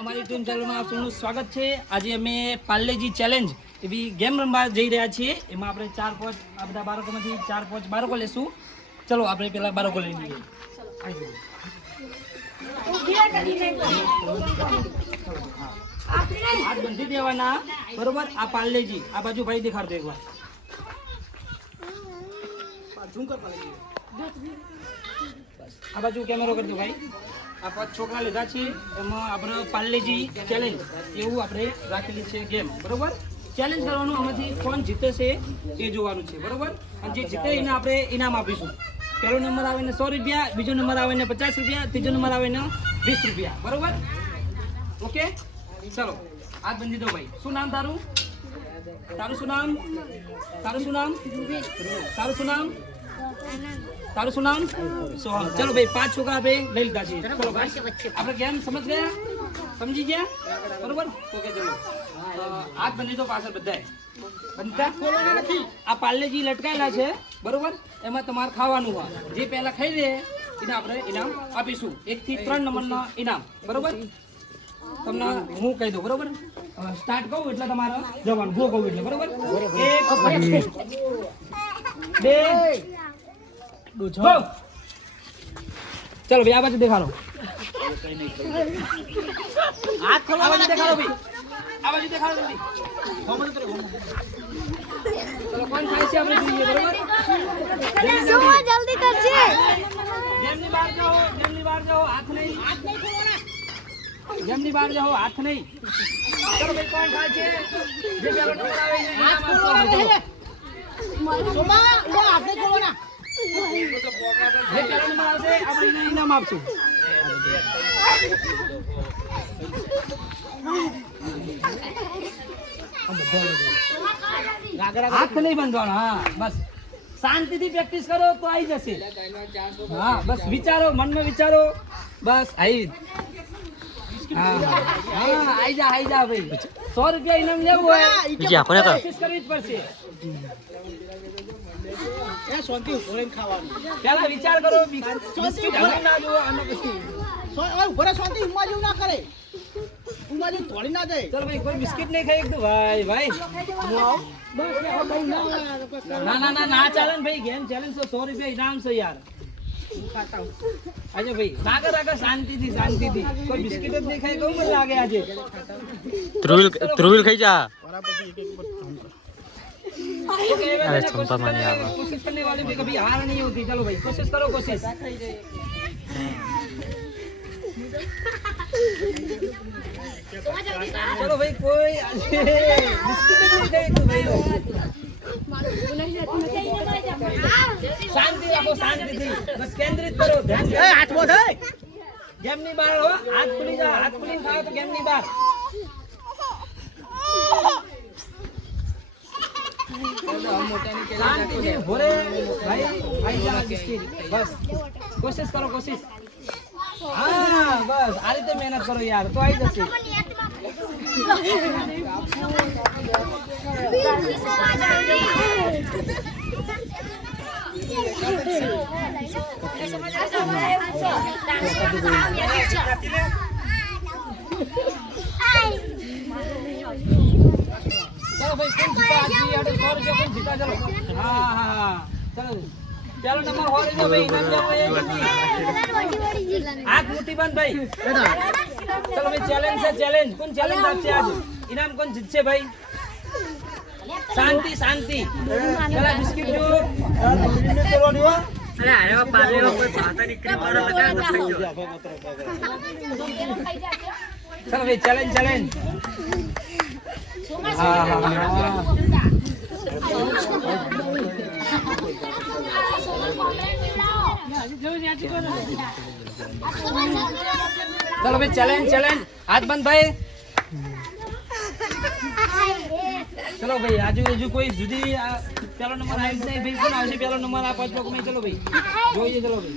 અમારી ટીમ ચેનલમાં આપ સૌનું સ્વાગત છે। આજે અમે પાર્લેજી ચેલેન્જ એવી ગેમ રમવા જઈ રહ્યા છીએ। એમાં આપણે 4-5 આ બધા બાળકોમાંથી 4-5 બાળકો લેશું। ચલો આપણે પહેલા બાળકો લઈ લઈએ। હાથ બંધી દેવાના બરોબર। આ પાર્લેજી આ બાજુ ભાઈ દેખાડતો એકવાર ઝૂમ કર પાર્લેજી આ બાજુ કેમેરો કરજો ભાઈ। આ 5 છોકરા લીધા છે એમાં આપણે પાર્લેજી ચેલેન્જ એવું આપણે રાખેલી છે ગેમ બરોબર। ચેલેન્જ કરવાનું આમાંથી કોણ જીતે છે એ જોવાનું છે બરોબર। અને જે જીતે એને આપણે ઇનામ આપીશું। પહેલો નંબર આવે ને 100 રૂપિયા, બીજો નંબર આવે ને 50 રૂપિયા, ત્રીજો નંબર આવે ને 20 રૂપિયા બરોબર। ઓકે ચલો હાથ બંધી દો ભાઈ। શું નામ તારું? તારું શું નામ? તારું શું નામ? તારું શું નામ? તારું શું નામ? સોહમ। ચલો ભાઈ 5 છોકરા આપણે લઈ લીધા છે। ચલો ભાઈ આપણે ગેમ સમજ ગયા, સમજી ગયા બરોબર। ઓકે ચલો હાથ બંધી દો પાછળ બધાય બંધા ખોલવાના નથી। આ પાર્લેજી લટકાયેલા છે બરોબર। એમાં તમારે ખાવાનું હોય, જે પહેલા ખાઈ લે એને આપણે ઇનામ આપીશું। 1 થી 3 નંબરના ઇનામ બરોબર। તમને હું કહી દઉં બરોબર। સ્ટાર્ટ કહું એટલે તમારે જવાનું, ગો કહું એટલે બરોબર। 1 2 ચલો ભાઈ આ બાજુ દેખાડો, હાથ ખોલો, આ બાજુ દેખાડો ભાઈ, આ બાજુ દેખાડો ભાઈ। ચલો કોણ ખાય છે આપણે જોઈએ બરોબર। જલ્દી કરજે। ગેમની બહાર જાઓ, ગેમની બહાર જાઓ, હાથ નહીં ખોલવાના। ગેમની બહાર જાઓ, હાથ નહીં। ચલો ભાઈ કોણ ખાય છે? જે પહેલો નંબર આવે એને હાથ ખોલવાના છે। સોમા લે હાથ નહીં ખોલવાના। જે પહેલો નંબર આવશે આપણે એને ઇનામ આપશું। હાથ નહીં બંધવાનો, હા બસ શાંતિથી પ્રેક્ટિસ કરો તો આવી જશે। હા બસ વિચારો, મનમાં વિચારો બસ આવી। હા હા આવી જા ભાઈ। 100 રૂપિયા ઇનામ લેવું હોય કોશિશ કરવી જ પડશે। પેલા વિચાર કરો, બિસ્કિટ હલન ના જુઓ અને પછી શાંતિ ઉમા જેવું ના કરે, ઉમા જેવું તોડી ના જાય। ચલો ભાઈ કોઈ બિસ્કિટ નહીં ખાઈ એકદમ ભાઈ ના ના ના ના ચાલે ને ભાઈ। ગેમ ચેલેન્જ તો 100 રૂપિયા ઇનામ છે યાર। આજે ભાઈ નાગર આગળ શાંતિથી કોઈ બિસ્કિટ જ નહીં ખાય, કેવું મને લાગે આજે। ધ્રુવિલ ખાઈ જા। कोशिश करने वाले भी कभी हार नहीं होती। चलो भाई कोशिश करो, कोशिश चलो भाई कोई बिस्किट नहीं खाए तो भाई शांति रखो, शांति थी बस केंद्रित करो, ध्यान हाथ बोध है। गेम नहीं बाहर हो, हाथ खुली जा, हाथ खुली खाओ तो गेम नहीं बाहर। शांति भोरे भाई भाई जा बिस्किट बस कोशिश करो, कोशिश हाँ बस आ रीते मेहनत करो यार तो आई जैसे। चलो भाई कौन जीता आज? 100 रुपया कौन जीता? चलो हाँ हाँ चलो चलो नंबर हो रही है भाई, इनाम ले हाथ मुट्ठी बंद भाई। चलो भाई चैलेंज है, चैलेंज कौन चैलेंज आपसे आज इनाम कौन जीतছে भाई? शांति शांति चला बिस्किट जो चलो दियो। अरे अरे वो पाले में कोई बात नहीं क्रीम वाला लगा मत खाइयो। चलो भाई चैलेंज चैलेंज हाँ हाँ चलो भाई चैलेंज चैलेंज हाथ बंद भाई। चलो भाई आज कोई जुदी पहला नंबर आई नहीं भाई, कौन आवશે पहला नंबर आ 5 लोग में? चलो भाई જોઈએ। चलो भाई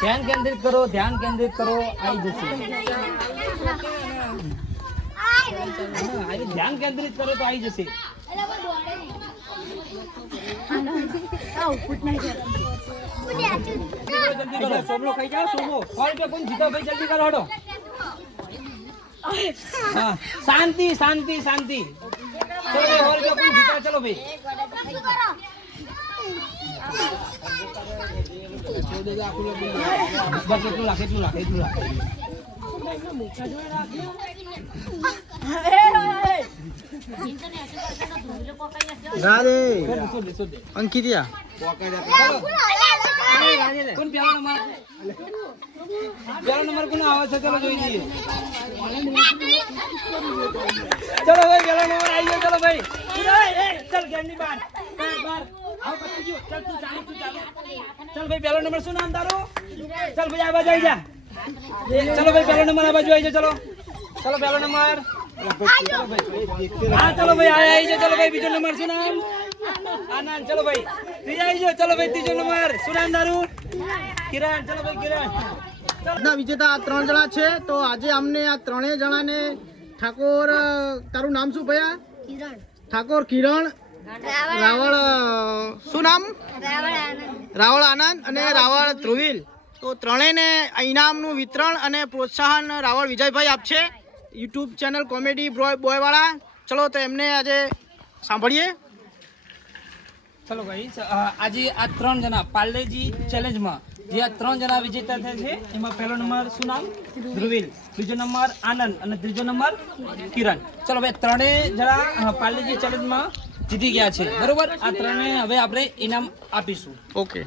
ध्यान केंद्रित करो, ध्यान केंद्रित करो, आई जैसे ध्यान केंद्रित करो तो आई जैसे। જલ્દી કરો સોમલો ખાઈ જાઓ સોમલો 100 રૂપિયા કોણ જીતો ભાઈ જલ્દી કરો હડો હા શાંતિ શાંતિ શાંતિ ચલો ભાઈ 100 રૂપિયા કોણ જીતો ચલો ભાઈ બસ એટલું લાખ રાધે બેસો દે અંકિતિયા કોણ પેલો નંબર કોનો આવે છે ચલો જોઈ લઈએ ચલો ભાઈ પેલો નંબર આવી ગયો ચલો ભાઈ ચલ ગેમની બહાર બહાર આવ પતી ગયો ચલ તું ચાલી ચલ ભાઈ પેલો નંબર શું નામ તારું ચલ ભાઈ આ બાજુ આવી જા ચલો ભાઈ પેલો નંબર આ બાજુ આવી જા ચલો પેલો નંબર હા ચલો ભાઈ આવી જા ચલો ભાઈ બીજો નંબર શું નામ આનંદ ચલો ભાઈ ત્રીજો આવી જાઓ ચલો ભાઈ ત્રીજો નંબર શું નામ તારું કિરણ ચલો ભાઈ કિરણ ના વિજેતા આ 3 જણા છે તો આજે અમને આ ત્રણેય જણાને ઠાકોર તારું નામ શું ભૈયા ઠાકોર કિરણ રાવળ શું નામ રાવળ આનંદ અને રાવળ ધ્રુવીલ તો ત્રણેયને ઇનામનું વિતરણ અને પ્રોત્સાહન રાવળ વિજયભાઈ આપશે યુટ્યુબ ચેનલ કોમેડી બોયવાળા ચલો તો એમને આજે સાંભળીએ ચલો ભાઈ આજે આ 3 જણા પાર્લેજી ચેલેન્જમાં જે આ 3 જણા વિજેતા થયા છે એમાં પહેલો નંબર શું નામ ધ્રુવીલ બીજો નંબર આનંદ અને ત્રીજો નંબર કિરણ ચલો ભાઈ ત્રણેય જણા પાર્લેજી ચેલેન્જમાં જીતી ગયા છે બરોબર આ ત્રણે હવે આપણે ઇનામ આપીશું ઓકે